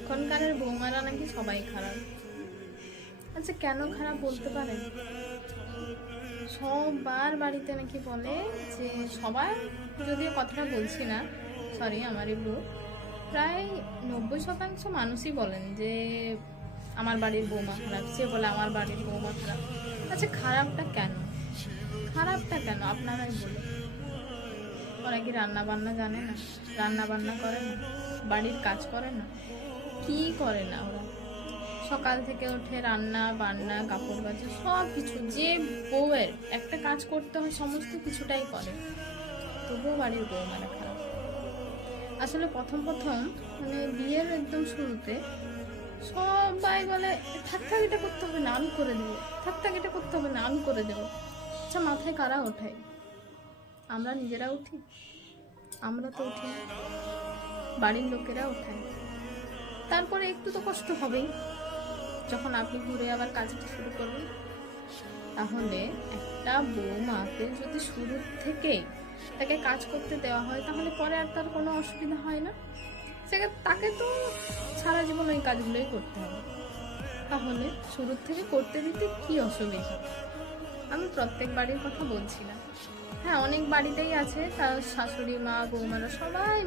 এখনকারের বৌমারা নাকি সবাই খারাপ। আচ্ছা, কেন খারাপ বলতে পারেন? সবার বাড়িতে নাকি বলে যে, সবাই, যদিও কথাটা বলছি না, সরি আমারই ভুল, প্রায় 90% মানুষই বলেন যে আমার বাড়ির বৌমা খারাপ, সে বলে আমার বাড়ির বৌমা খারাপ। আচ্ছা, খারাপটা কেন? খারাপটা কেন আপনারাই বলে। ওরা কি রান্না বান্না জানে না? রান্না বান্না করে না? বাড়ির কাজ করে না? কি করে না ওরা? সকাল থেকে উঠে রান্না বান্না কাপড় কাচা সব কিছু, যে বউয়ের একটা কাজ করতে হয় সমস্ত কিছুটাই করে, তবুও বাড়ির বৌমারা খারাপ। আসলে প্রথম প্রথম মানে বিয়ের একদম শুরুতে সবাই বলে থাক থাক, এটা করতে হবে না আমি করে দেবো, থাক থাক, এটা করতে হবে না আমি করে দেবো। আচ্ছা, মাথায় কারা ওঠায়? আমরা নিজেরা উঠি? আমরা তো উঠি না, বাড়ির লোকেরা ওঠায়। তারপরে একটু তো কষ্ট হবেই যখন আপনি ঘুরে আবার কাজটা শুরু করবেন। তাহলে একটা বৌমাকে যদি শুরু থেকেই তাকে কাজ করতে দেওয়া হয়, তাহলে পরে আর তার কোনো অসুবিধা হয় না। তাকে তো সারা জীবন ওই কাজগুলোই করতে হবে। তাহলে শুরু থেকে করতে দিতে কি অসুবিধা? আমি প্রত্যেক বাড়ির কথা বলছি না, হ্যাঁ অনেক বাড়িতেই আছে তার শাশুড়ি মা বৌমারা সবাই